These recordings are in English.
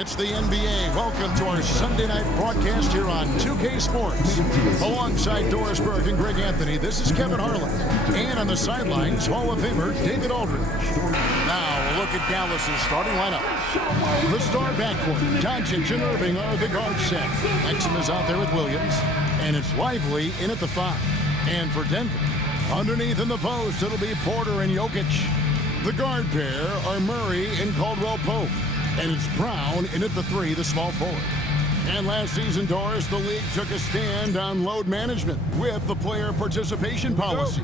It's the NBA. Welcome to our Sunday night broadcast here on 2K Sports. Alongside Doris Burke and Greg Anthony, this is Kevin Harlan. And on the sidelines, Hall of Famer David Aldridge. Now, a look at Dallas's starting lineup. The star backcourt, Doncic and Irving are the guard set. Exum is out there with Williams. And it's Lively in at the 5. And for Denver, underneath in the post, it'll be Porter and Jokic. The guard pair are Murray and Caldwell-Pope. And it's Brown in at the 3, the small forward. And last season, Doris, the league took a stand on load management with the player participation policy.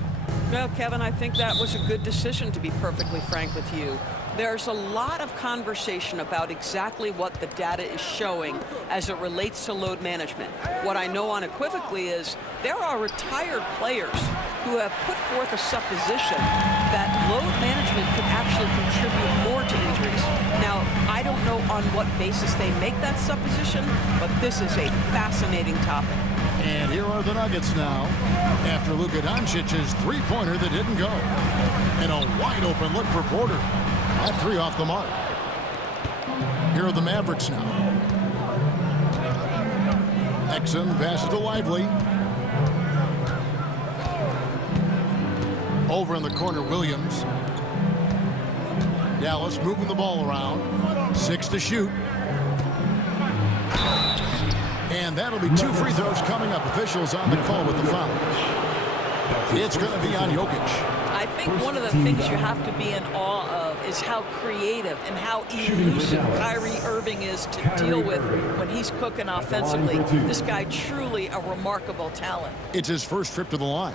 Well, Kevin, I think that was a good decision, to be perfectly frank with you. There's a lot of conversation about exactly what the data is showing as it relates to load management. What I know unequivocally is there are retired players who have put forth a supposition that load management could actually contribute more to injuries. Now, I don't know on what basis they make that supposition, but this is a fascinating topic. And here are the Nuggets now, after Luka Doncic's three-pointer that didn't go. And a wide-open look for Porter. That 3 off the mark. Here are the Mavericks now. Exum passes to Lively. Over in the corner, Williams. Dallas moving the ball around. 6 to shoot. And that'll be 2 free throws coming up. Officials on the call with the foul. It's going to be on Jokic. I think one of the things you have to be in awe of is how creative and how elusive Kyrie Irving is to deal with when he's cooking offensively. This guy truly a remarkable talent. It's his first trip to the line.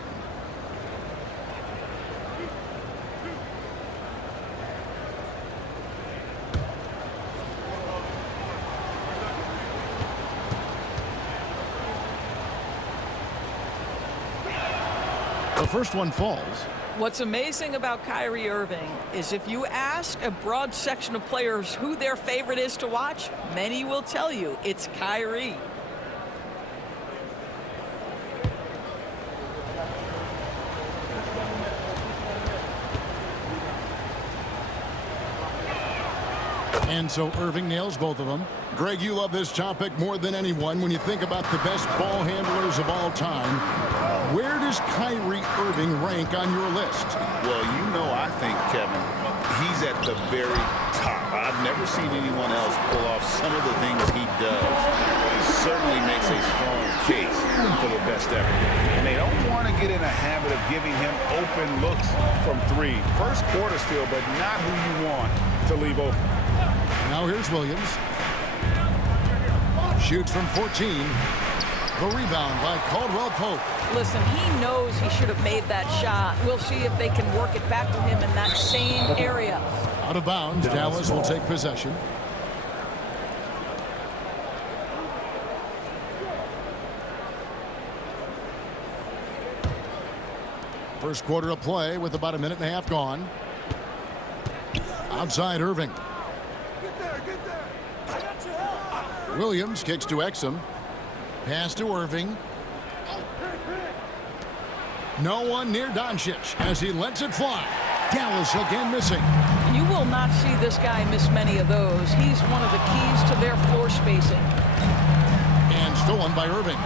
The first one falls. What's amazing about Kyrie Irving is if you ask a broad section of players who their favorite is to watch, many will tell you it's Kyrie. And so Irving nails both of them. Greg, you love this topic more than anyone when you think about the best ball handlers of all time. Where does Kyrie Irving rank on your list? Well, you know, I think, Kevin, he's at the very top. I've never seen anyone else pull off some of the things he does. He certainly makes a strong case for the best ever. And they don't want to get in a habit of giving him open looks from 3. First quarter's feel, but not who you want to leave open. Now here's Williams. Shoots from 14. The rebound by Caldwell-Pope. Listen, he knows he should have made that shot. We'll see if they can work it back to him in that same area. Out of bounds, Dallas will take possession. First quarter of play with about a minute and a half gone. Outside Irving. Williams kicks to Exum. Pass to Irving. No one near Doncic as he lets it fly. Dallas again missing. You will not see this guy miss many of those. He's one of the keys to their floor spacing. And stolen by Irving.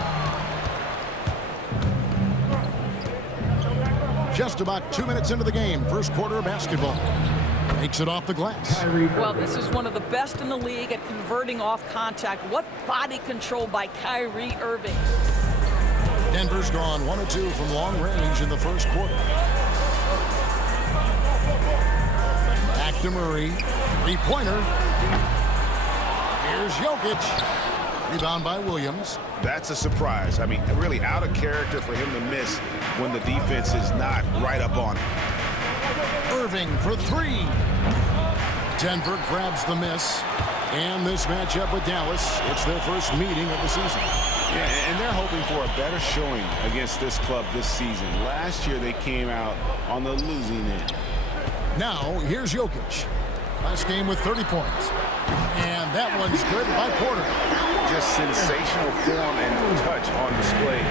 Just about 2 minutes into the game. First quarter of basketball. Takes it off the glass. Well, this is one of the best in the league at converting off contact. What body control by Kyrie Irving. Denver's gone 1 of 2 from long range in the first quarter. Back to Murray. 3-pointer. Here's Jokic. Rebound by Williams. That's a surprise. I mean, really out of character for him to miss when the defense is not right up on him. Irving for 3. Denver grabs the miss. And this matchup with Dallas, it's their first meeting of the season. Yeah, and they're hoping for a better showing against this club this season. Last year, they came out on the losing end. Now, here's Jokic. Last game with 30 points. And that one's good by Porter. Just sensational form and touch on display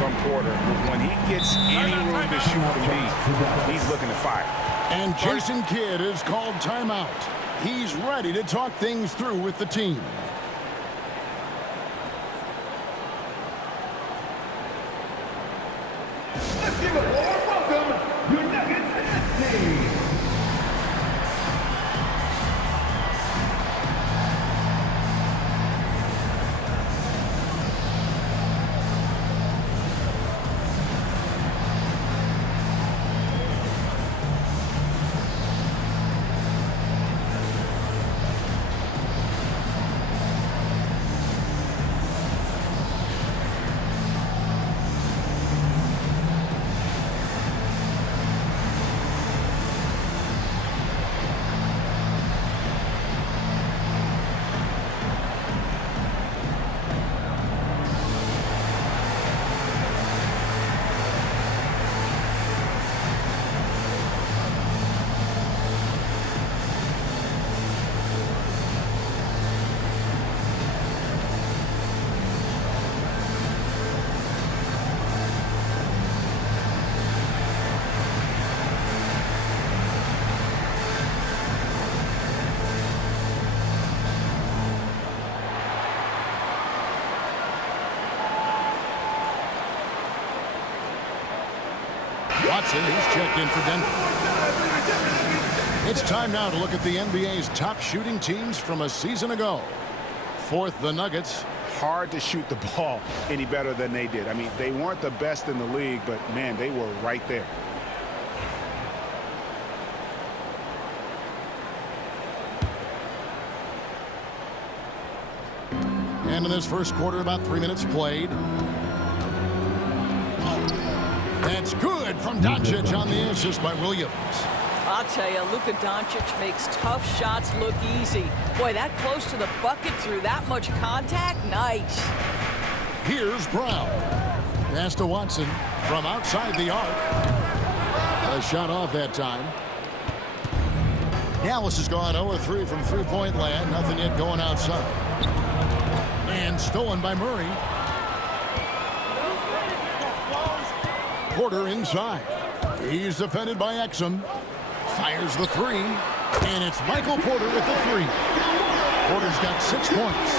from Porter. When he gets any room to shoot from deep, he's looking to fire. And Jason Kidd is called timeout. He's ready to talk things through with the team. Let's give a warm welcome, your Nuggets team. Watson, he's checked in for Denver. It's time now to look at the NBA's top shooting teams from a season ago. Fourth, the Nuggets. Hard to shoot the ball any better than they did. I mean, they weren't the best in the league, but, man, they were right there. And in this first quarter, about 3 minutes played. That's good from Doncic on the assist by Williams. I'll tell you, Luka Doncic makes tough shots look easy. Boy, that close to the bucket through that much contact, nice. Here's Brown. Pass to Watson from outside the arc. A shot off that time. Dallas has gone 0-3 from three-point land. Nothing yet going outside. And stolen by Murray. Porter inside. He's defended by Exum. Fires the three. And it's Michael Porter with the three. Porter's got 6 points.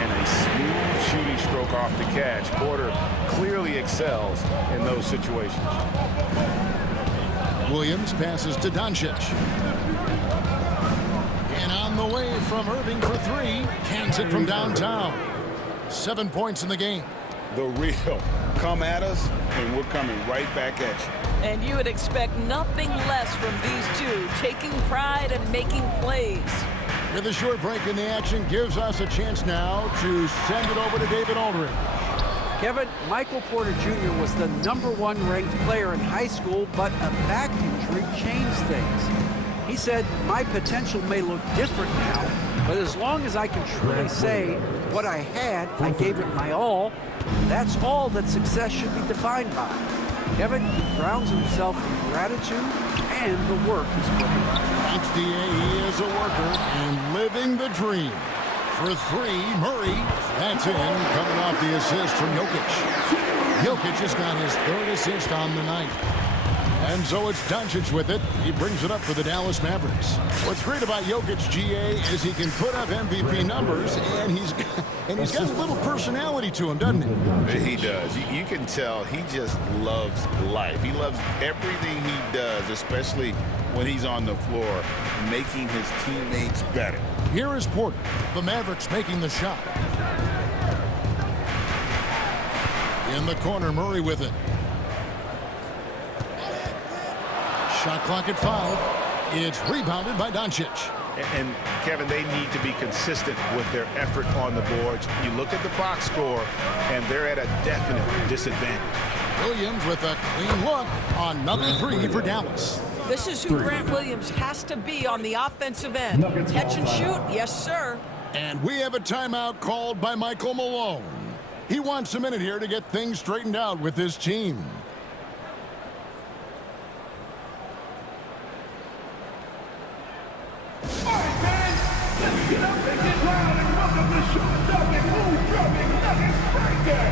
And a smooth shooting stroke off the catch. Porter clearly excels in those situations. Williams passes to Doncic. And on the way from Irving for three. Cans it from downtown. 7 points in the game. The real. Come at us, and we're coming right back at you. And you would expect nothing less from these two, taking pride and making plays. With a short break in the action, gives us a chance now to send it over to David Aldridge. Kevin, Michael Porter Jr. was the #1 ranked player in high school, but a back injury changed things. He said, "My potential may look different now, but as long as I can truly say what I had, I gave it my all, that's all that success should be defined by." Kevin, he grounds himself in gratitude and the work he's put in. Thanks, D.A. He is a worker and living the dream. For three, Murray. That's in, coming off the assist from Jokic. Jokic has got his third assist on the night. And so it's Doncic with it. He brings it up for the Dallas Mavericks. What's great about Jokic, GA, is he can put up MVP numbers, and he's got a little personality to him, doesn't he? He does. You can tell he just loves life. He loves everything he does, especially when he's on the floor, making his teammates better. Here is Porter. The Mavericks making the shot. In the corner, Murray with it. Shot clock at 5. It's rebounded by Doncic. And Kevin, they need to be consistent with their effort on the boards. You look at the box score, and they're at a definite disadvantage. Williams with a clean look. Another three for Dallas. This is who Grant Williams has to be on the offensive end. Catch and shoot, yes, sir. And we have a timeout called by Michael Malone. He wants a minute here to get things straightened out with his team. All right, guys, let's get up and get loud and welcome the show-stopping, move-dropping Nuggets breaker.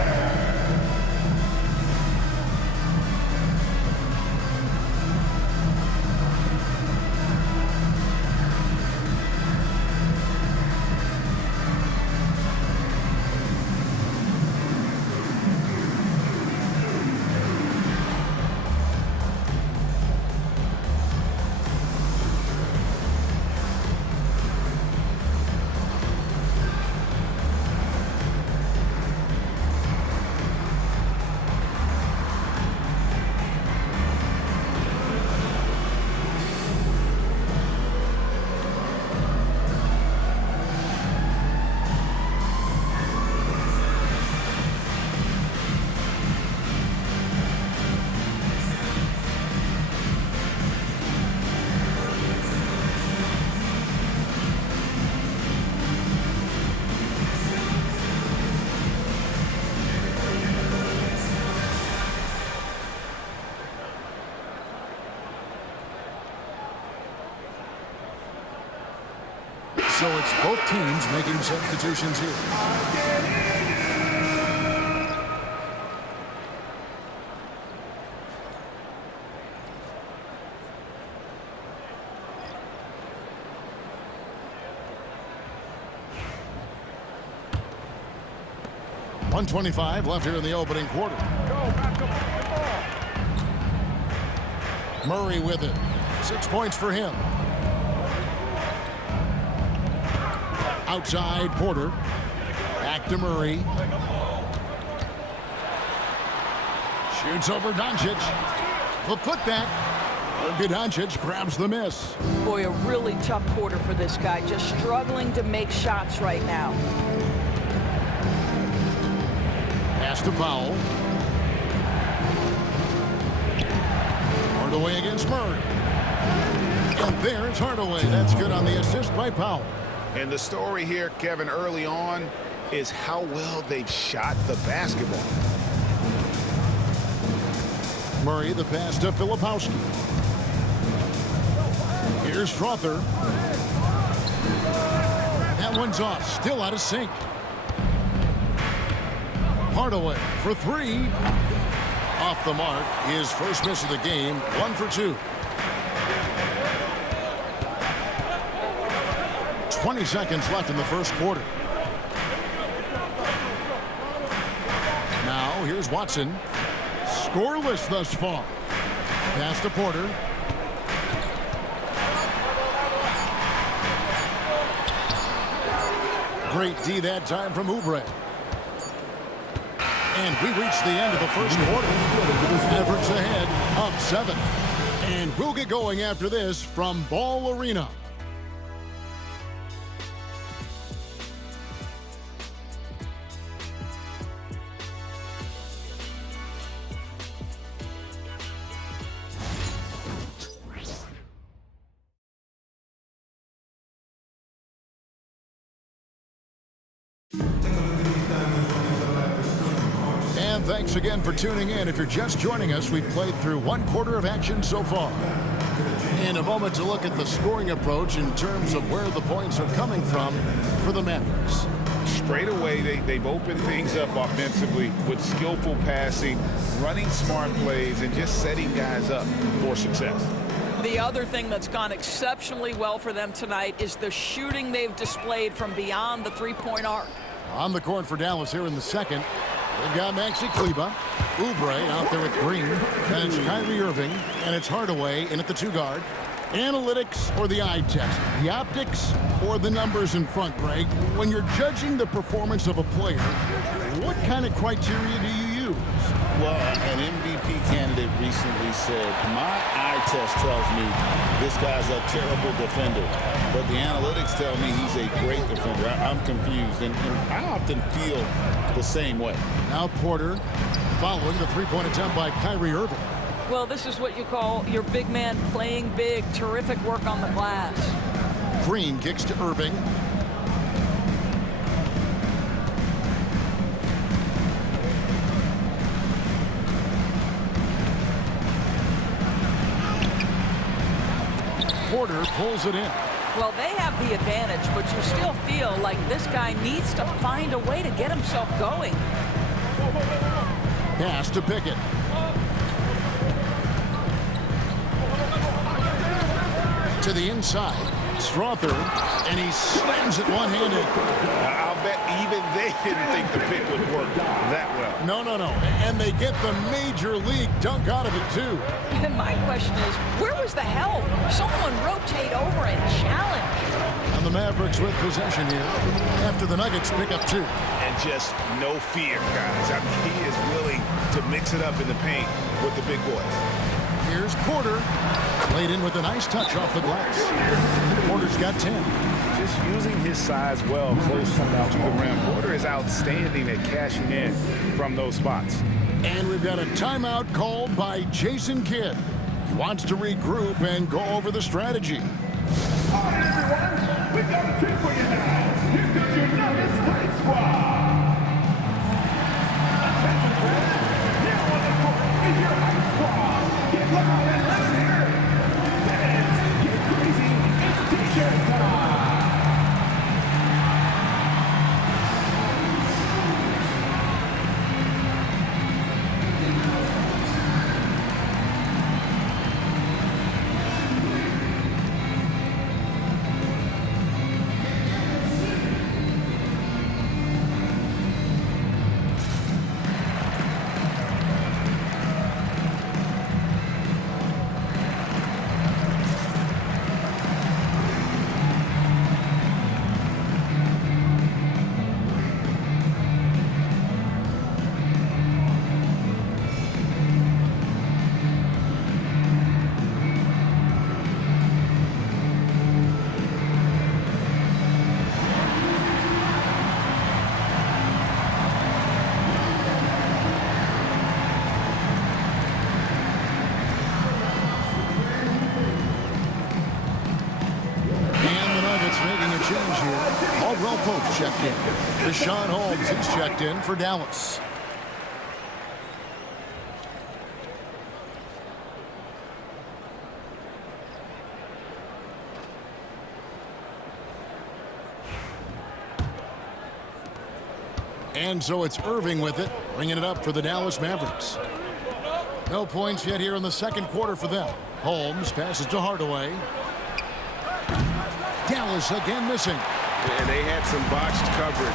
Both teams making substitutions here. .125 left here in the opening quarter. Murray with it. 6 points for him. Outside, Porter. Back to Murray. Shoots over Doncic. The putback. Doncic grabs the miss. Boy, a really tough quarter for this guy. Just struggling to make shots right now. Pass to Powell. Hardaway against Murray. And there's Hardaway. That's good on the assist by Powell. And the story here, Kevin, early on is how well they've shot the basketball. Murray, the pass to Filipowski. Here's Strother. That one's off. Still out of sync. Hardaway for three. Off the mark. His first miss of the game. 1 for 2. 20 seconds left in the first quarter. Now here's Watson. Scoreless thus far. Pass to Porter. Great D that time from Oubre. And we reach the end of the first quarter. Mavericks ahead, up 7. And we'll get going after this from Ball Arena. Thanks again for tuning in. If you're just joining us, we've played through 1 quarter of action so far. In a moment to look at the scoring approach in terms of where the points are coming from for the Mavericks. Straight away, they've opened things up offensively with skillful passing, running smart plays, and just setting guys up for success. The other thing that's gone exceptionally well for them tonight is the shooting they've displayed from beyond the three-point arc. On the court for Dallas here in the second. They've got Maxi Kleber, Oubre out there with Green, and it's Kyrie Irving, and it's Hardaway in at the 2 guard. Analytics or the eye test, the optics or the numbers in front, Greg? When you're judging the performance of a player, what kind of criteria do you use? Well, an MVP candidate recently said, my eye test tells me this guy's a terrible defender, but the analytics tell me he's a great defender. I'm confused, and I often feel the same way. Now Porter following the three-point attempt by Kyrie Irving. Well, this is what you call your big man playing big. Terrific work on the glass. Green kicks to Irving. Porter pulls it in. Well, they have the advantage, but you still feel like this guy needs to find a way to get himself going. Pass to Pickett. To the inside. Strother, and he slams it one-handed. I'll bet even they didn't think the pick would work that well. No. And they get the major league dunk out of it, too. And my question is, where was the help? Someone rotate over and challenge. And the Mavericks with possession here after the Nuggets pick up 2. And just no fear, guys. I mean, he is willing to mix it up in the paint with the big boys. Here's Porter. Laid in with a nice touch off the glass. Porter's got 10. Just using his size well close to the rim. Porter is outstanding at cashing in from those spots. And we've got a timeout called by Jason Kidd. He wants to regroup and go over the strategy. All right, everyone, we've got a treat for you now. Here comes your Nuggets Great Squad. Attention, fans. Here on the court is your Hype Squad. Get loud and let's hear it. Fans, get crazy. It's t-shirt time. Pope checked in. Richaun Holmes is checked in for Dallas. And so it's Irving with it, bringing it up for the Dallas Mavericks. No points yet here in the second quarter for them. Holmes passes to Hardaway. Dallas again missing. And they had some botched coverage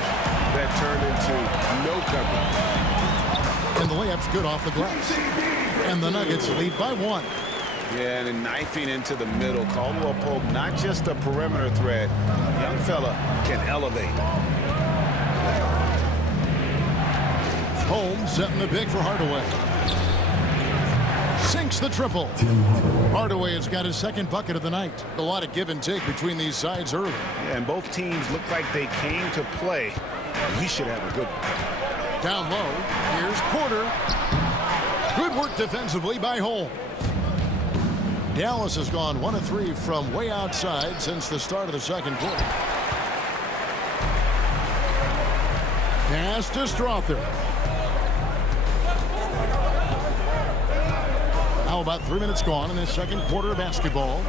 that turned into no coverage. And the layup's good off the glass. And the Nuggets lead by 1. Yeah, and then knifing into the middle. Caldwell Pope, not just a perimeter threat. Young fella can elevate. Holmes setting the big for Hardaway. Sinks the triple. Hardaway has got his second bucket of the night. A lot of give and take between these sides early. Yeah, and both teams look like they came to play. We should have a good one. Down low, here's Porter. Good work defensively by Holmes. Dallas has gone 1 of 3 from way outside since the start of the second quarter. Pass to Strother. Now about 3 minutes gone in this second quarter of basketball.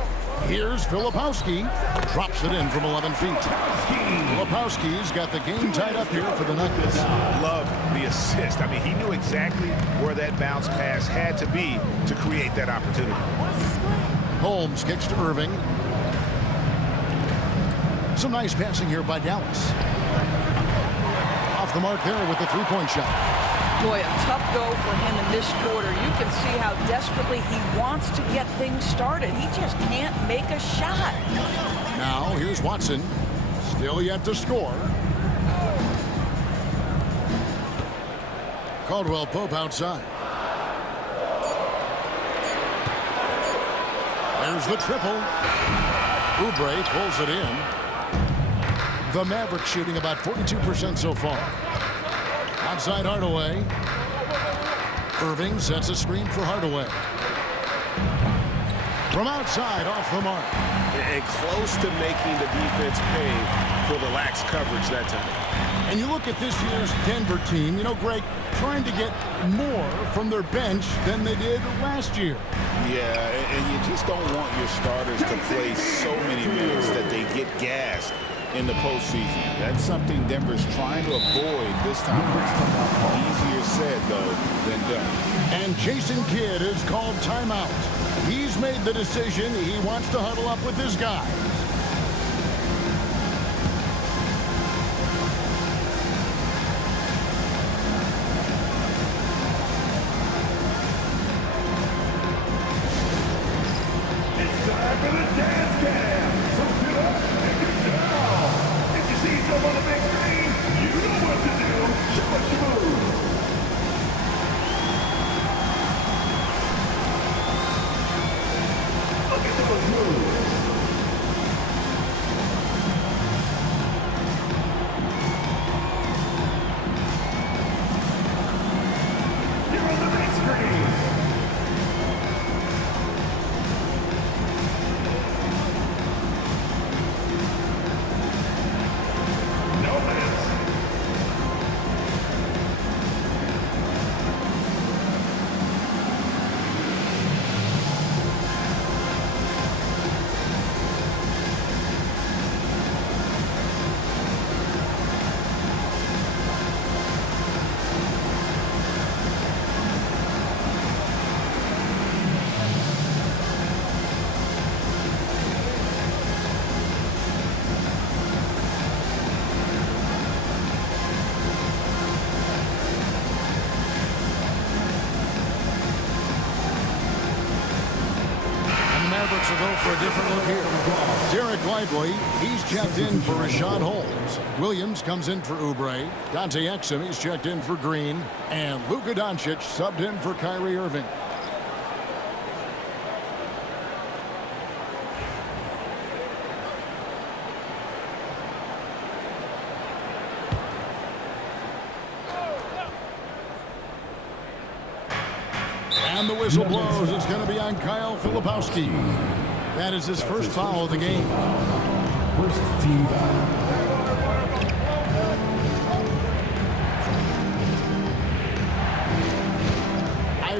Here's Filipowski. Drops it in from 11 feet. Filipowski's got the game tied up here for the Nuggets. Love the assist. I mean, he knew exactly where that bounce pass had to be to create that opportunity. Holmes kicks to Irving. Some nice passing here by Dallas. Off the mark there with the three-point shot. Boy, a tough go for him in this quarter. You can see how desperately he wants to get things started. He just can't make a shot. Now here's Watson. Still yet to score. Caldwell Pope outside. There's the triple. Oubre pulls it in. The Mavericks shooting about 42% so far. Outside Hardaway. Irving sets a screen for Hardaway. From outside, off the mark. And close to making the defense pay for the lax coverage that time. And you look at this year's Denver team, you know, Greg, trying to get more from their bench than they did last year. Yeah, and you just don't want your starters to play so many minutes that they get gassed in the postseason. That's something Denver's trying to avoid this time around. Easier said, though, than done. And Jason Kidd has called timeout. He's made the decision. He wants to huddle up with his guys. It's time for the dance cam. So get up and get down. If you see some on the big screen, you know what to do. Show us your move. Look at those moves. You're on the big screen. No minutes. Mavericks will go for a different look here. Derek Lively, he's checked in for Richaun Holmes. Williams comes in for Oubre. Dante Exum, he's checked in for Green. And Luka Doncic subbed in for Kyrie Irving. And the whistle blows. It's going to be on Kyle Filipowski. That is his first foul of the game. First team foul.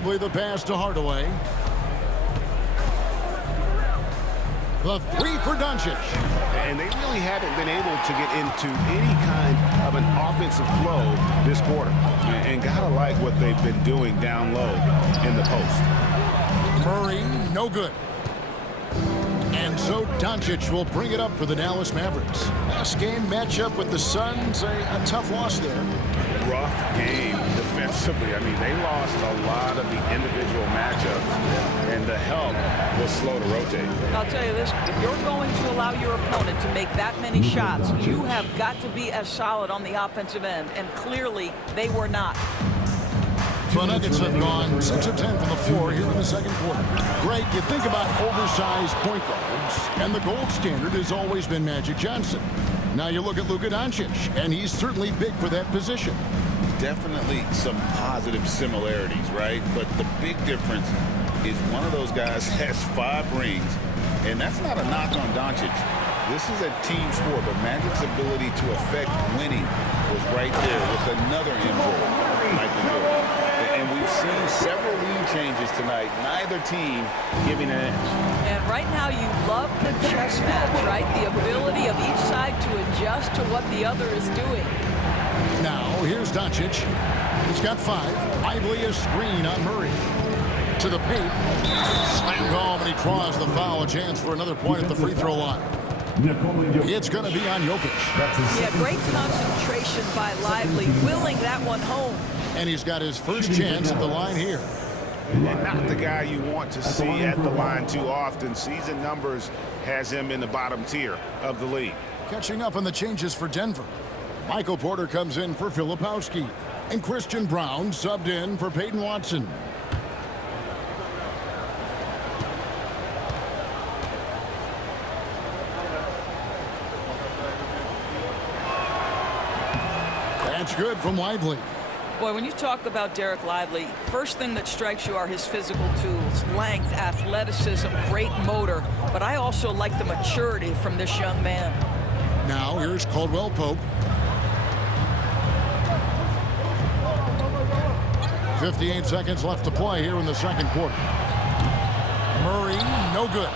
Lively the pass to Hardaway. The three for Doncic. And they really haven't been able to get into any kind of an offensive flow this quarter. And gotta like what they've been doing down low in the post. Murray, no good. And so Doncic will bring it up for the Dallas Mavericks. Last game matchup with the Suns, a tough loss there. Rough game defensively. I mean, they lost a lot of the individual matchups, and the help was slow to rotate. I'll tell you this, if you're going to allow your opponent to make that many shots, you have got to be as solid on the offensive end, and clearly they were not. The Nuggets have gone 6 of 10 from the floor here in the second quarter. Greg, you think about oversized point guards, and the gold standard has always been Magic Johnson. Now you look at Luka Doncic, and he's certainly big for that position. Definitely some positive similarities, right? But the big difference is one of those guys has 5 rings, and that's not a knock on Doncic. This is a team sport, but Magic's ability to affect winning was right there with another MJ, Michael Jordan. And we've seen several lead changes tonight, neither team giving an inch. And right now you love the chess match, right? The ability of each side to adjust to what the other is doing. Now, here's Doncic. He's got 5. Lively a screen on Murray. To the paint. Slam home, and he draws the foul. A chance for another point at the free throw line. It's going to be on Jokic. Yeah, great concentration by Lively, willing that one home. And he's got his first chance at the line here. And not the guy you want to see at the line too often. Season numbers has him in the bottom tier of the league. Catching up on the changes for Denver. Michael Porter comes in for Filipowski. And Christian Braun subbed in for Peyton Watson. That's good from Lively. Boy, when you talk about Derek Lively, first thing that strikes you are his physical tools, length, athleticism, great motor. But I also like the maturity from this young man. Now here's Caldwell Pope. 58 seconds left to play here in the second quarter. Murray, no good.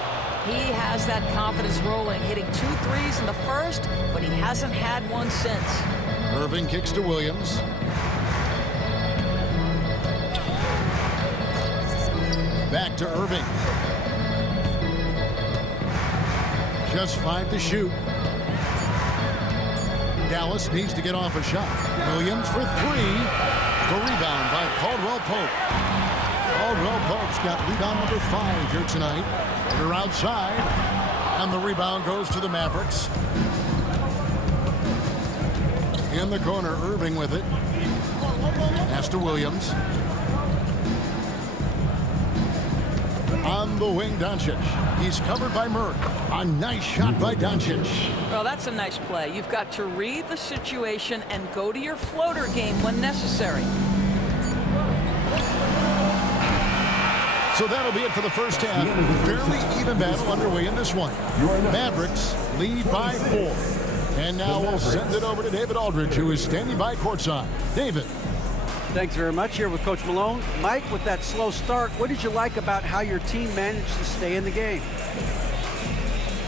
He has that confidence rolling, hitting 2 threes in the first, but he hasn't had one since. Irving kicks to Williams. Back to Irving. Just 5 to shoot. Dallas needs to get off a shot. Williams for 3. The rebound by Caldwell Pope. Caldwell Pope's got rebound number 5 here tonight. They're outside, and the rebound goes to the Mavericks. In the corner, Irving with it. Pass to Williams. On the wing, Doncic. He's covered by Murray. A nice shot by Doncic. Well, that's a nice play. You've got to read the situation and go to your floater game when necessary. So that'll be it for the first half. Fairly even battle underway in this one. Mavericks lead by 4. And now we'll send it over to David Aldridge, who is standing by courtside. David. Thanks very much. Here with Coach Malone. Mike, with that slow start, what did you like about how your team managed to stay in the game?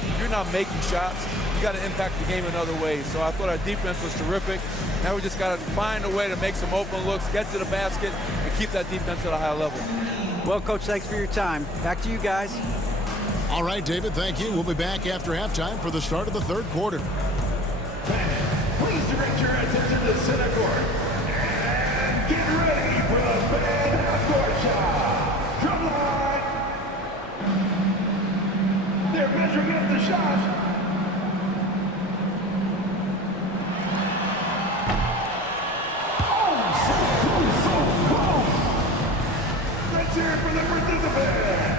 If you're not making shots, you got to impact the game in other ways. So I thought our defense was terrific. Now we just got to find a way to make some open looks, get to the basket, and keep that defense at a high level. Well, Coach, thanks for your time. Back to you guys. All right, David, thank you. We'll be back after halftime for the start of the third quarter. Please direct your attention to center court. And get ready for the fan half-court shot. Drum line. They're measuring up the shot. Let's hear it for the participants.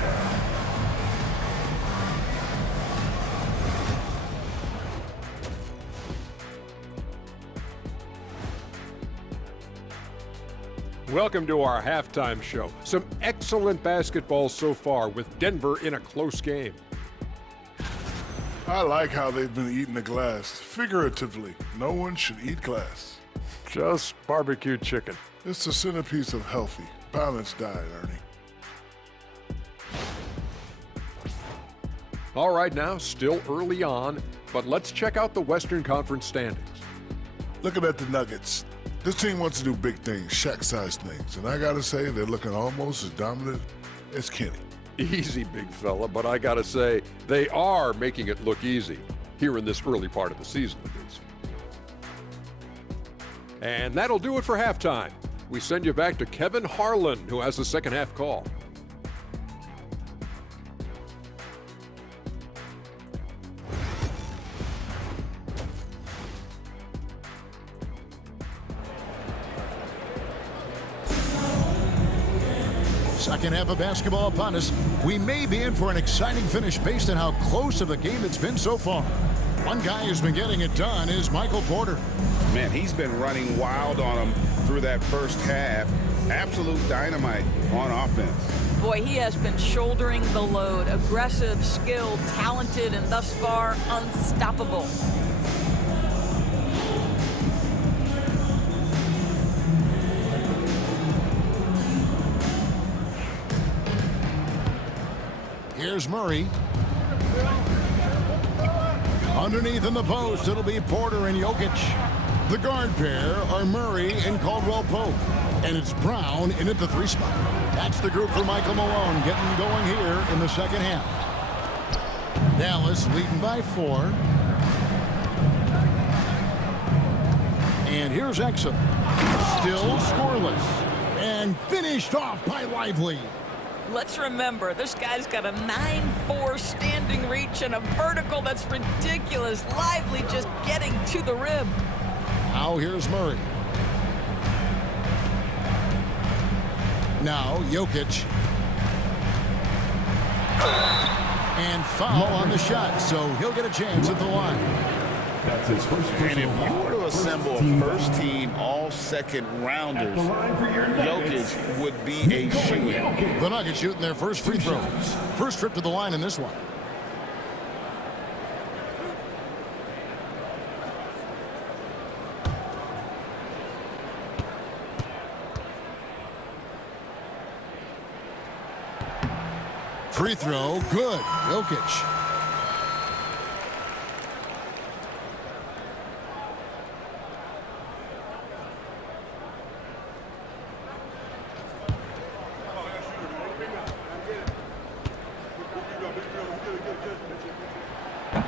Welcome to our halftime show. Some excellent basketball so far with Denver in a close game. I like how they've been eating the glass. Figuratively, no one should eat glass. Just barbecued chicken. It's the centerpiece of healthy, Balance died, Ernie. All right, now, still early on, but let's check out the Western Conference standings. Looking at the Nuggets, this team wants to do big things, Shaq-sized things, and I gotta say they're looking almost as dominant as Kenny. Easy, big fella, but I gotta say, they are making it look easy here in this early part of the season, at least. And that'll do it for halftime. We send you back to Kevin Harlan, who has the second half call. Second half of basketball upon us. We may be in for an exciting finish based on how close of a game it's been so far. One guy who's been getting it done is Michael Porter. Man, he's been running wild on them through that first half. Absolute dynamite on offense. Boy, he has been shouldering the load. Aggressive, skilled, talented, and thus far unstoppable. Here's Murray. Underneath in the post, it'll be Porter and Jokic. The guard pair are Murray and Caldwell Pope. And it's Brown in at the 3 spot. That's the group for Michael Malone getting going here in the second half. Dallas leading by 4. And here's Exum. Still scoreless. And finished off by Lively. Let's remember, this guy's got a 9-4 standing reach and a vertical that's ridiculous. Lively just getting to the rim. Now here's Murray. Now Jokic. And foul on the shot, so he'll get a chance at the line. That's his first And if you were to assemble a first team all second rounders, Jokic would be a shoo-in. The Nuggets shooting their first free throws. First trip to the line in this one. Free throw, good. Jokic.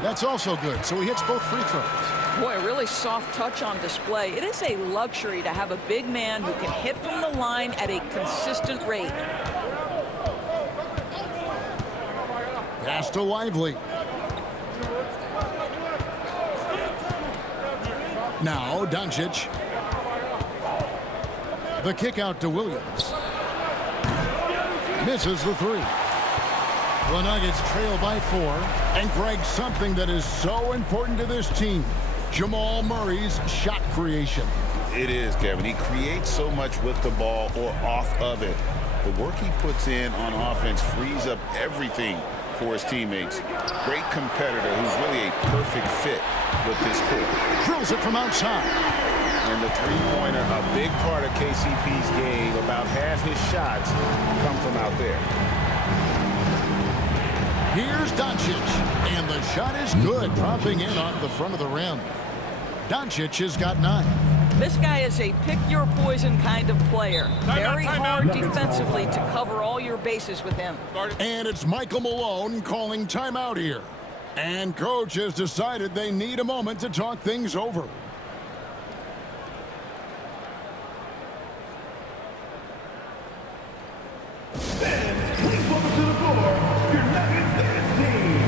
That's also good, so he hits both free throws. Boy, a really soft touch on display. It is a luxury to have a big man who can hit from the line at a consistent rate. Pass to Lively. Now Doncic. The kick out to Williams. Misses the 3. The Nuggets trail by 4. And Greg, something that is so important to this team, Jamal Murray's shot creation. It is, Kevin. He creates so much with the ball or off of it. The work he puts in on offense frees up everything for his teammates. Great competitor who's really a perfect fit with this court. Drills it from outside. And the three-pointer, a big part of KCP's game. About half his shots come from out there. Here's Doncic, and the shot is good, dropping in off the front of the rim. Doncic has got 9. This guy is a pick-your-poison kind of player. Very hard defensively to cover all your bases with him. And it's Michael Malone calling timeout here. And coach has decided they need a moment to talk things over. Fans, please welcome to the floor your Nuggets dance team.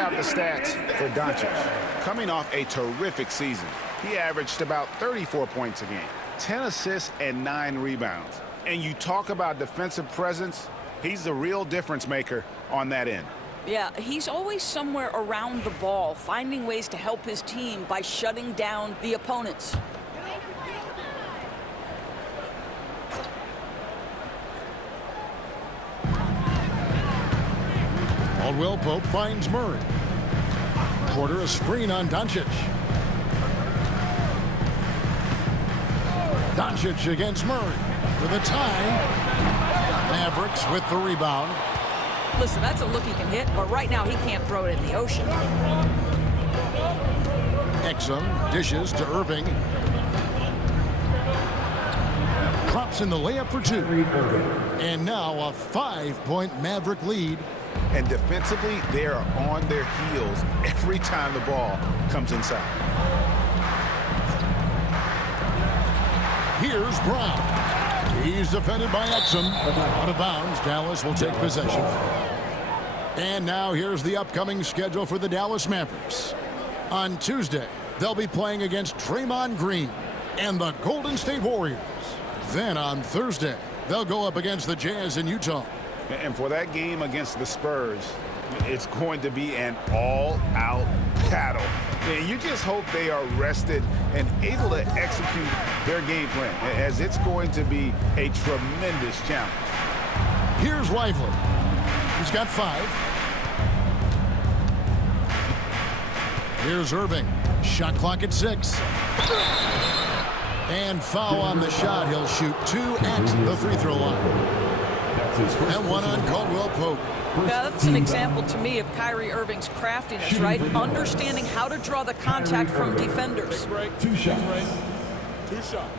out the stats for Doncic. Coming off a terrific season, he averaged about 34 points a game, 10 assists, and 9 rebounds. And you talk about defensive presence, he's the real difference maker on that end. Yeah, he's always somewhere around the ball, finding ways to help his team by shutting down the opponents. Caldwell Pope finds Murray. Porter a screen on Doncic. Doncic against Murray for the tie. Mavericks with the rebound. Listen, that's a look he can hit, but right now he can't throw it in the ocean. Exum dishes to Irving. Drops in the layup for 2. And now a 5-point Maverick lead. And defensively, they are on their heels every time the ball comes inside. Here's Brown. He's defended by Exum. Out of bounds, Dallas will take possession. And now here's the upcoming schedule for the Dallas Mavericks. On Tuesday, they'll be playing against Draymond Green and the Golden State Warriors. Then on Thursday, they'll go up against the Jazz in Utah. And for that game against the Spurs, it's going to be an all-out battle. And you just hope they are rested and able to execute their game plan, as it's going to be a tremendous challenge. Here's Lively. He's got 5. Here's Irving. Shot clock at 6. And foul on the shot. He'll shoot 2 at the free throw line. And 1 on Caldwell Pope. Yeah, that's an example to me of Kyrie Irving's craftiness, right? Understanding how to draw the contact from defenders. Right. 2 shots. Right. 2 shots.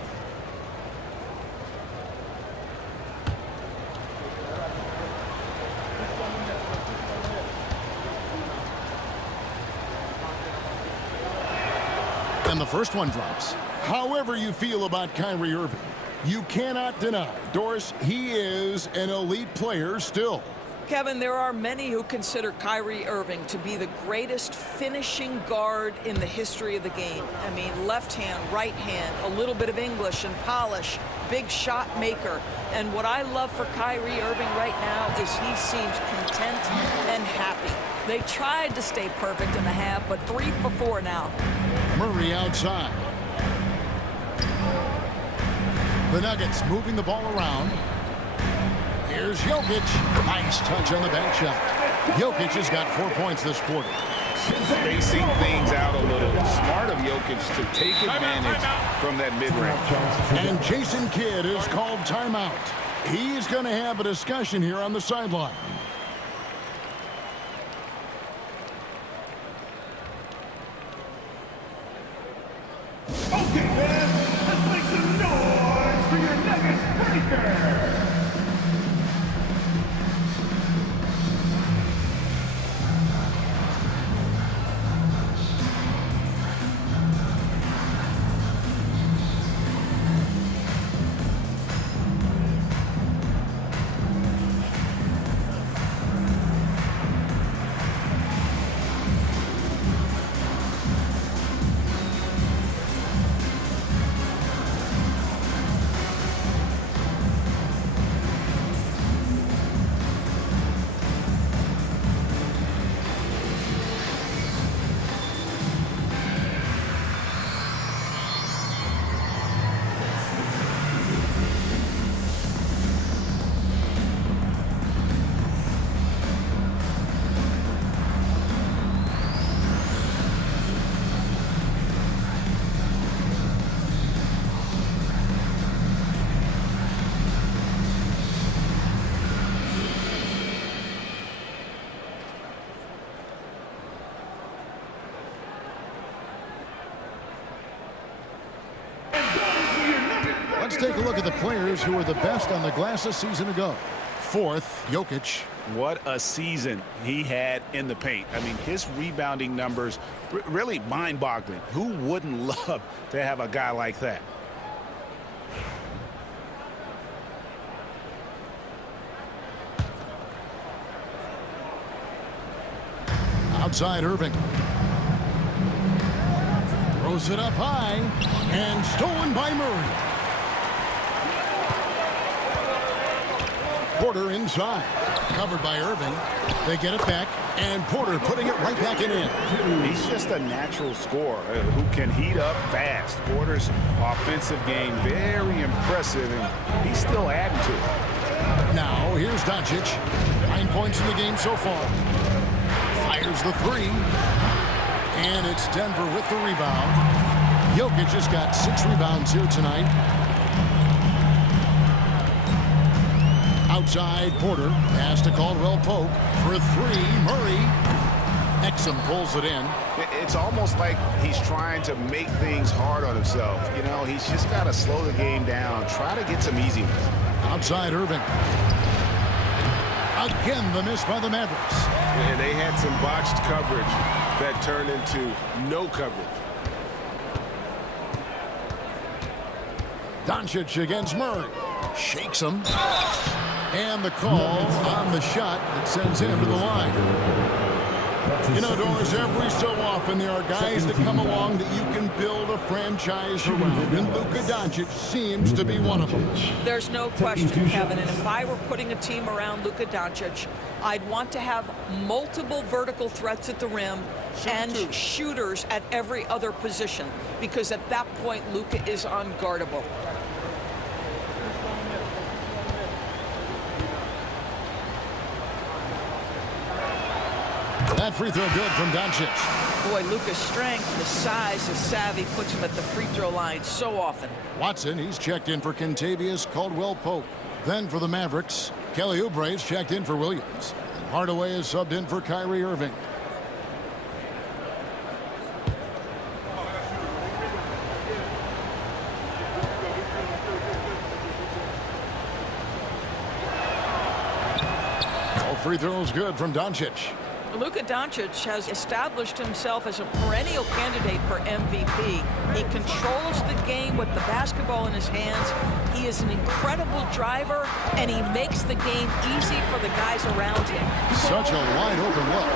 And the first one drops. However you feel about Kyrie Irving, you cannot deny, Doris, he is an elite player still. Kevin, there are many who consider Kyrie Irving to be the greatest finishing guard in the history of the game. I mean, left hand, right hand, a little bit of English and polish, big shot maker. And what I love for Kyrie Irving right now is he seems content and happy. They tried to stay perfect in the half, but 3 for 4 now. Murray outside. The Nuggets moving the ball around. Here's Jokic. Nice touch on the bank shot. Jokic has got 4 points this quarter. Spacing things out a little. Smart of Jokic to take advantage from that mid-range. And Jason Kidd is called timeout. He's going to have a discussion here on the sideline. Okay, man, let's make some noise for your Nuggets breaker. Let's take a look at the players who were the best on the glass a season ago. 4th, Jokic. What a season he had in the paint. I mean, his rebounding numbers really mind-boggling. Who wouldn't love to have a guy like that? Outside Irving. Throws it up high and stolen by Murray. Porter inside. Covered by Irving. They get it back, and Porter putting it right back in. He's just a natural scorer who can heat up fast. Porter's offensive game very impressive, and he's still adding to it. Now, here's Doncic. 9 points in the game so far. Fires the three. And it's Denver with the rebound. Jokic has got 6 rebounds here tonight. Outside Porter. Pass to Caldwell Pope. For 3, Murray. Exum pulls it in. It's almost like he's trying to make things hard on himself. You know, he's just got to slow the game down. Try to get some easy ones. Outside Irving. Again, the miss by the Mavericks. And they had some botched coverage that turned into no coverage. Doncic against Murray. Shakes him. And the call on the shot that sends him to the line. You know, Doris, every so often there are guys that come along that you can build a franchise around, and Luka Doncic seems to be one of them. There's no question, Kevin, and if I were putting a team around Luka Doncic, I'd want to have multiple vertical threats at the rim and shooters at every other position, because at that point, Luka is unguardable. That free throw good from Doncic. Boy, Luka's strength, his size, his savvy puts him at the free throw line so often. Watson, he's checked in for Kentavious Caldwell-Pope. Then for the Mavericks, Kelly Oubre's checked in for Williams. Hardaway is subbed in for Kyrie Irving. All free throws good from Doncic. Luka Doncic has established himself as a perennial candidate for MVP. He controls the game with the basketball in his hands. He is an incredible driver, and he makes the game easy for the guys around him. Such a wide open look.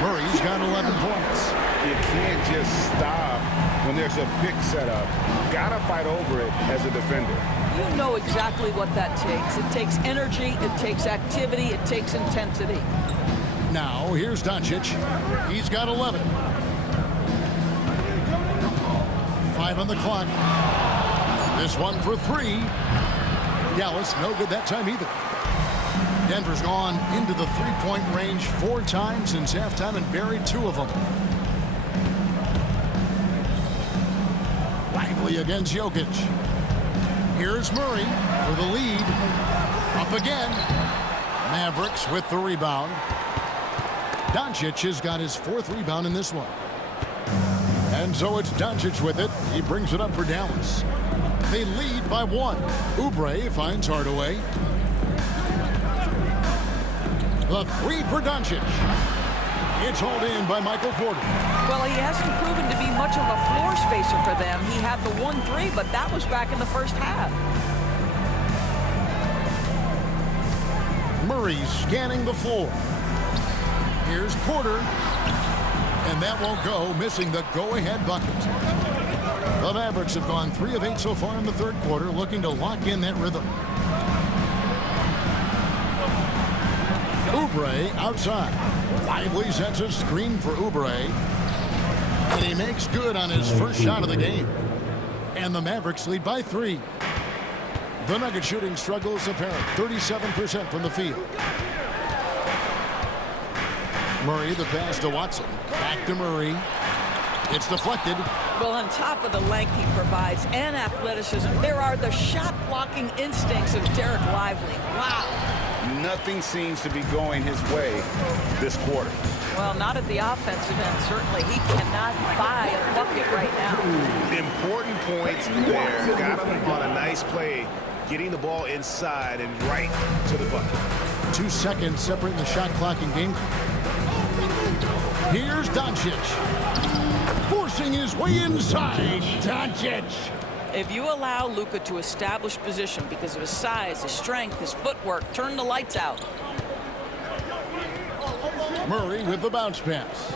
Murray's got 11 points. You can't just stop when there's a pick set up. You gotta fight over it as a defender. You know exactly what that takes. It takes energy, it takes activity, it takes intensity. Now, here's Doncic. He's got 11. 5 on the clock. This one for 3. Dallas, no good that time either. Denver's gone into the three-point range 4 times since halftime and buried 2 of them. Lively against Jokic. Here's Murray for the lead. Up again. Mavericks with the rebound. Doncic has got his 4th rebound in this one. And so it's Doncic with it. He brings it up for Dallas. They lead by 1. Oubre finds Hardaway. The 3 for Doncic. It's hauled in by Michael Porter. Well, he hasn't proven to be much of a floor spacer for them. He had the 1-3, but that was back in the first half. Murray's scanning the floor. Here's Porter. And that won't go, missing the go-ahead bucket. The Mavericks have gone 3 of 8 so far in the 3rd quarter, looking to lock in that rhythm. Oubre outside. Lively sets a screen for Oubre. And he makes good on his first shot of the game. And the Mavericks lead by 3. The Nuggets shooting struggle is apparent. 37% from the field. Murray, the pass to Watson. Back to Murray. It's deflected. Well, on top of the length he provides and athleticism, there are the shot-blocking instincts of Derek Lively. Wow. Nothing seems to be going his way this quarter. Well, not at the offensive end, certainly. He cannot buy a bucket right now. Important points there. Got him on a nice play, getting the ball inside and right to the bucket. 2 seconds separating the shot clock and game. Here's Doncic. Forcing his way inside. Doncic. If you allow Luka to establish position because of his size, his strength, his footwork, turn the lights out. Murray with the bounce pass.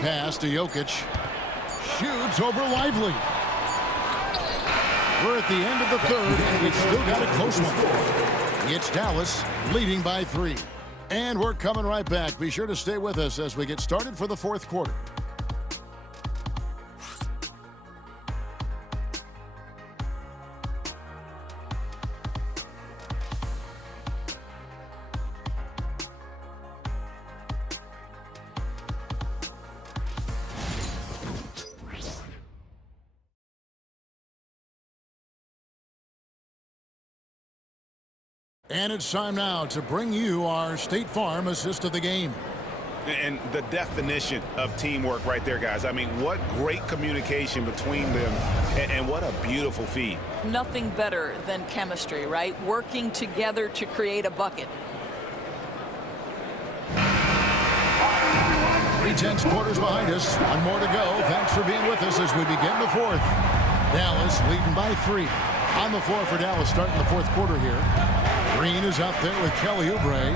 Pass to Jokic. Shoots over Lively. We're at the end of the third, and we've still got a close one. It's Dallas leading by 3. And we're coming right back. Be sure to stay with us as we get started for the fourth quarter. And it's time now to bring you our State Farm assist of the game. And the definition of teamwork right there, guys. I mean, what great communication between them, and what a beautiful feed. Nothing better than chemistry, right? Working together to create a bucket. 3/10 quarters behind us. One more to go. Thanks for being with us as we begin the fourth. Dallas leading by 3. On the floor for Dallas starting the fourth quarter here. Green is out there with Kelly Oubre.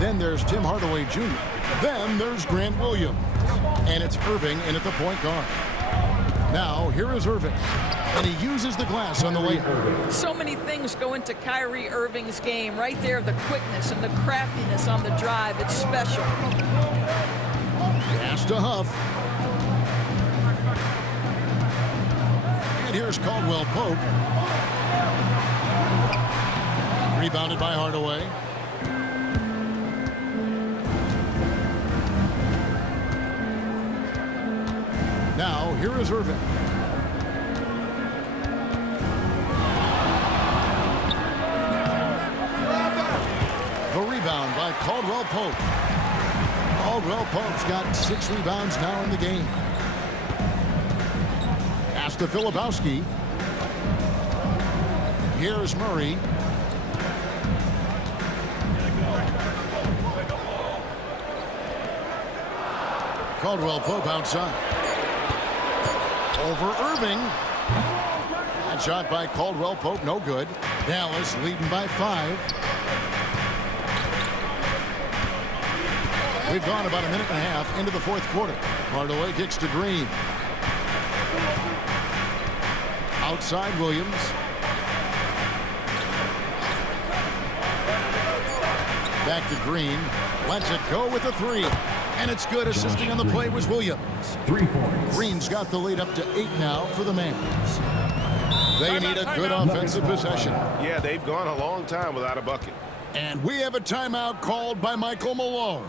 Then there's Tim Hardaway Jr. Then there's Grant Williams. And it's Irving in at the point guard. Now, here is Irving. And he uses the glass on the layup. So many things go into Kyrie Irving's game. Right there, the quickness and the craftiness on the drive. It's special. Pass to Huff. And here's Caldwell Pope. Rebounded by Hardaway. Now, here is Irving. The rebound by Caldwell Pope. Caldwell Pope's got 6 rebounds now in the game. Pass to Filipowski. Here's Murray. Caldwell Pope outside. Over Irving. That shot by Caldwell Pope, no good. Dallas leading by 5. We've gone about a minute and a half into the fourth quarter. Hardaway kicks to Green. Outside Williams. Back to Green. Lets it go with the 3. And it's good. Assisting on the play was Williams. 3 points. Green's got the lead up to 8 now for the Mavs. They need a good offensive possession. Yeah, they've gone a long time without a bucket. And we have a timeout called by Michael Malone.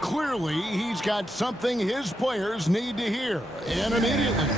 Clearly, he's got something his players need to hear. And immediately.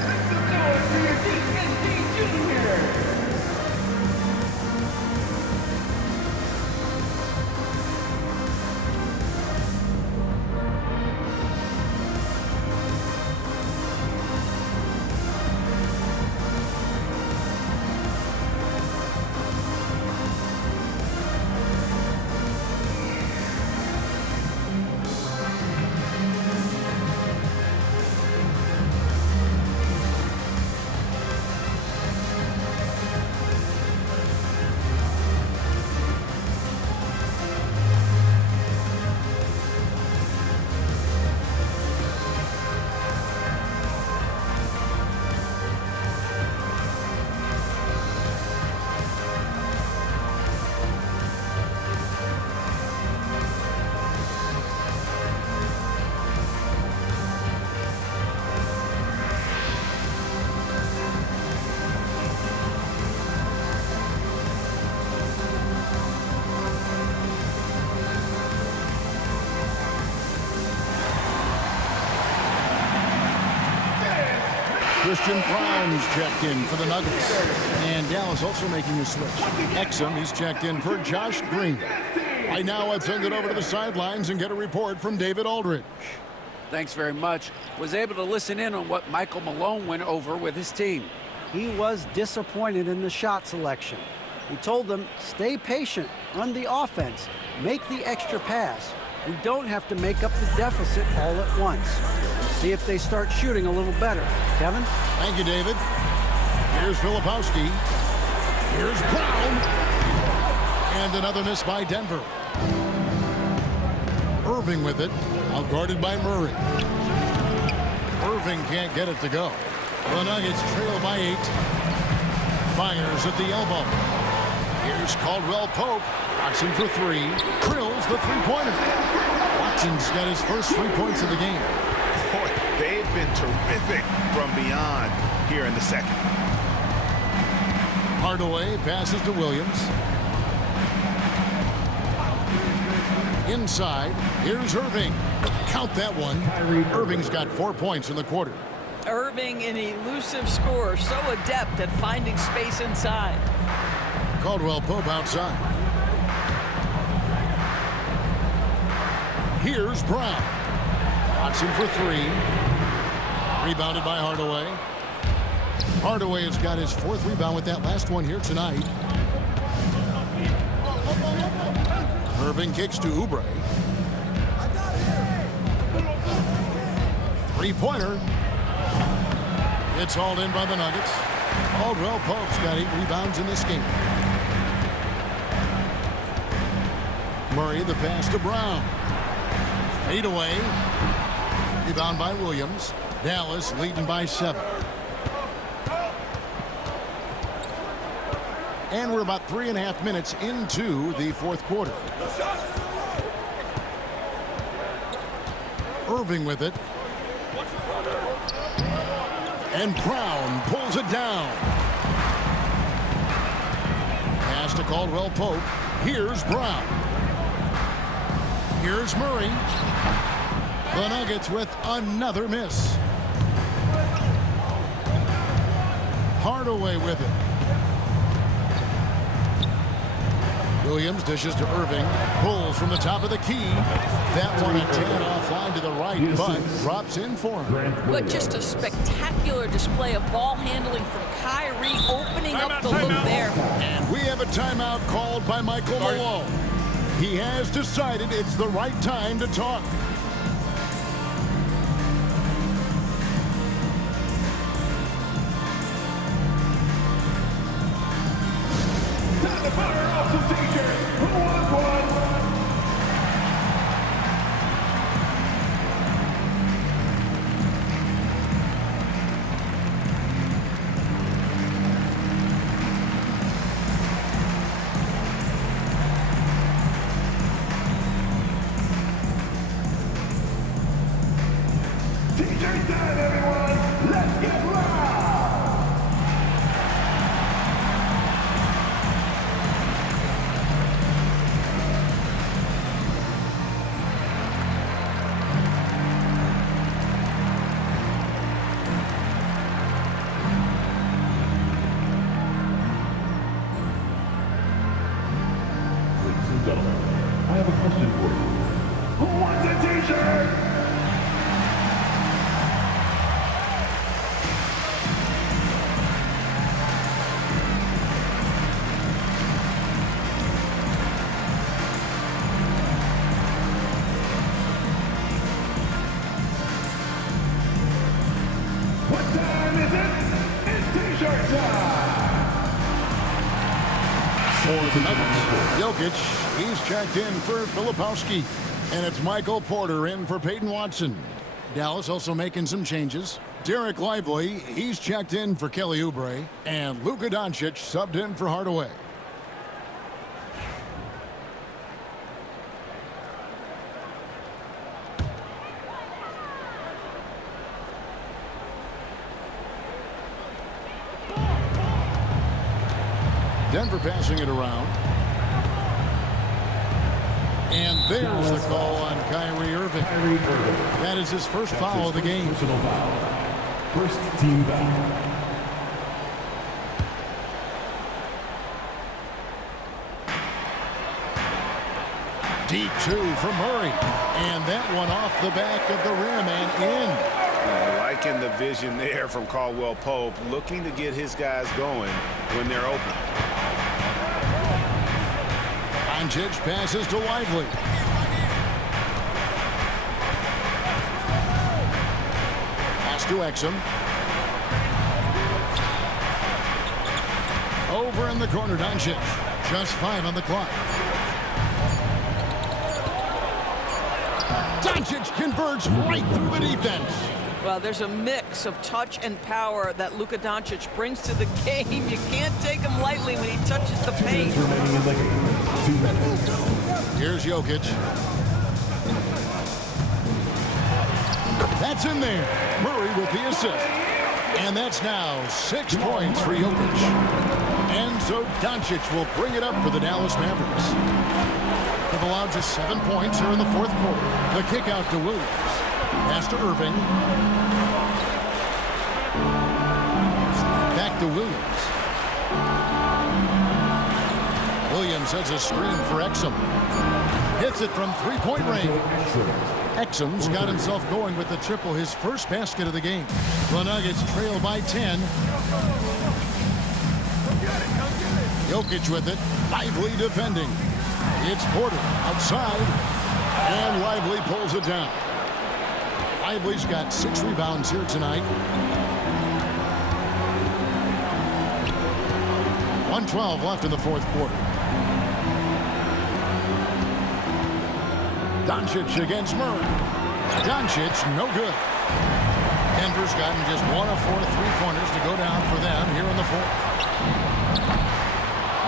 Christian Brown's checked in for the Nuggets. And Dallas also making a switch. Exum, he's checked in for Josh Green. Right now, let's send it over to the sidelines and get a report from David Aldridge. Thanks very much. Was able to listen in on what Michael Malone went over with his team. He was disappointed in the shot selection. He told them, stay patient, run the offense, make the extra pass. We don't have to make up the deficit all at once. See if they start shooting a little better. Kevin? Thank you, David. Here's Filipowski. Here's Brown. And another miss by Denver. Irving with it. Out guarded by Murray. Irving can't get it to go. The Nuggets trail by 8. Fires at the elbow. Here's Caldwell Pope. Watson for 3. Drills the three-pointer. Watson's got his first 3 points of the game. Boy, they've been terrific from beyond here in the second. Hardaway passes to Williams. Inside, here's Irving. Count that one. Irving's got 4 points in the quarter. Irving, an elusive scorer, so adept at finding space inside. Caldwell Pope outside. Here's Brown. Watson for 3. Rebounded by Hardaway. Hardaway has got his 4th rebound with that last one here tonight. Irving kicks to Oubre. 3-pointer. It's hauled in by the Nuggets. Caldwell Pope's got 8 rebounds in this game. Murray the pass to Brown. Fade away. Rebound by Williams. Dallas leading by 7. And we're about 3.5 minutes into the 4th quarter. Irving with it. And Brown pulls it down. Pass to Caldwell Pope. Here's Brown. Here's Murray. The Nuggets with another miss. Hardaway with it. Williams dishes to Irving. Pulls from the top of the key. That one a tad offline to the right, but drops in for him. But just a spectacular display of ball handling from Kyrie, opening up the look there. And we have a timeout called by Michael Malone. He has decided it's the right time to talk. Time to fire off some t-shirts. Who wants one? T-shirt time, everyone. Let's get loud. Ladies and gentlemen, I have a question for you. Who wants a t-shirt? What time is it? It's t-shirt time! For the Nuggets, Jokic, he's checked in for Filipowski. And it's Michael Porter in for Peyton Watson. Dallas also making some changes. Derek Lively, he's checked in for Kelly Oubre. And Luka Doncic subbed in for Hardaway. Denver passing it around. And there's the call on Kyrie Irving. That is his first foul of the game. Personal foul. First team foul. Deep 2 from Murray. And that one off the back of the rim and in. Liking the vision there from Caldwell Pope, looking to get his guys going when they're open. Doncic passes to Lively. Pass to Exum. Over in the corner, Doncic. Just 5 on the clock. Doncic converts right through the defense. Well, there's a mix of touch and power that Luka Doncic brings to the game. You can't take him lightly when he touches the paint. Here's Jokic. That's in there. Murray with the assist. And that's now 6 points for Jokic. And so Doncic will bring it up for the Dallas Mavericks. They've allowed just 7 points here in the fourth quarter. The kick out to Williams. Pass to Irving. Back to Williams. Williams has a screen for Exum. Hits it from three-point range. Exum's got himself going with the triple, his first basket of the game. The Nuggets trail by 10. Jokic with it. Lively defending. It's Porter outside. And Lively pulls it down. Lively's got 6 rebounds here tonight. 1:12 left in the fourth quarter. Doncic against Murray. Doncic, no good. Denver's gotten just 1 of 4 three-pointers to go down for them here in the fourth.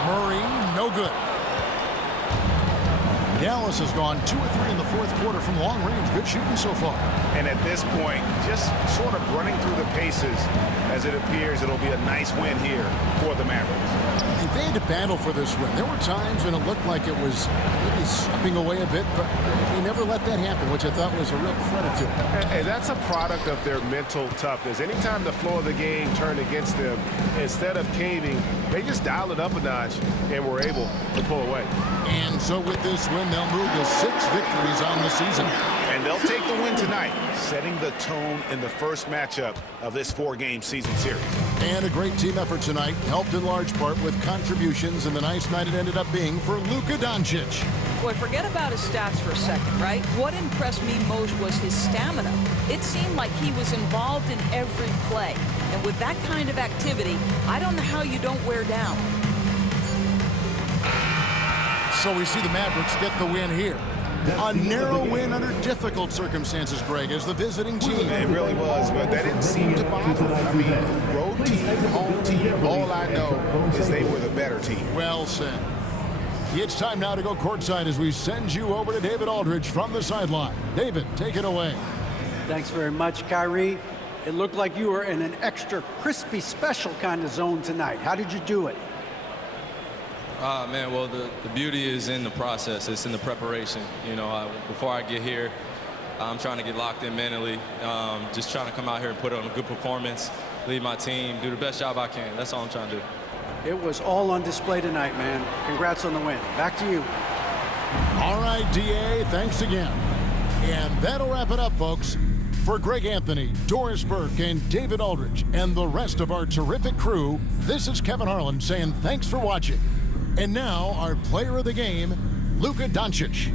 Murray, no good. Dallas has gone 2 of 3 in the fourth quarter from long range. Good shooting so far. And at this point, just sort of running through the paces as it appears it'll be a nice win here for the Mavericks. They had to battle for this win. There were times when it looked like it was maybe slipping away a bit, but they never let that happen, which I thought was a real credit to them. And that's a product of their mental toughness. Anytime the flow of the game turned against them, instead of caving, they just dialed it up a notch and were able to pull away. And so with this win, they'll move to 6 victories on the season. And they'll take the win tonight, setting the tone in the first matchup of this 4-game season series. And a great team effort tonight, helped in large part with contributions, and the nice night it ended up being for Luka Doncic. Boy, forget about his stats for a second, right? What impressed me most was his stamina. It seemed like he was involved in every play. And with that kind of activity, I don't know how you don't wear down. So we see the Mavericks get the win here. A narrow win under difficult circumstances, Greg, as the visiting team. It really was, but that didn't seem to bother them. I mean, road team, home team, all I know is they were the better team. Well said. It's time now to go courtside as we send you over to David Aldridge from the sideline. David, take it away. Thanks very much, Kyrie. It looked like you were in an extra crispy special kind of zone tonight. How did you do it? Man, well, the beauty is in the process. It's in the preparation. You know, before I get here, I'm trying to get locked in mentally, just trying to come out here and put on a good performance, lead my team, do the best job I can. That's all I'm trying to do. It was all on display tonight, man. Congrats on the win. Back to you. All right, DA, thanks again. And that'll wrap it up, folks. For Greg Anthony, Doris Burke, and David Aldridge, and the rest of our terrific crew, this is Kevin Harlan saying thanks for watching. And now, our player of the game, Luka Doncic.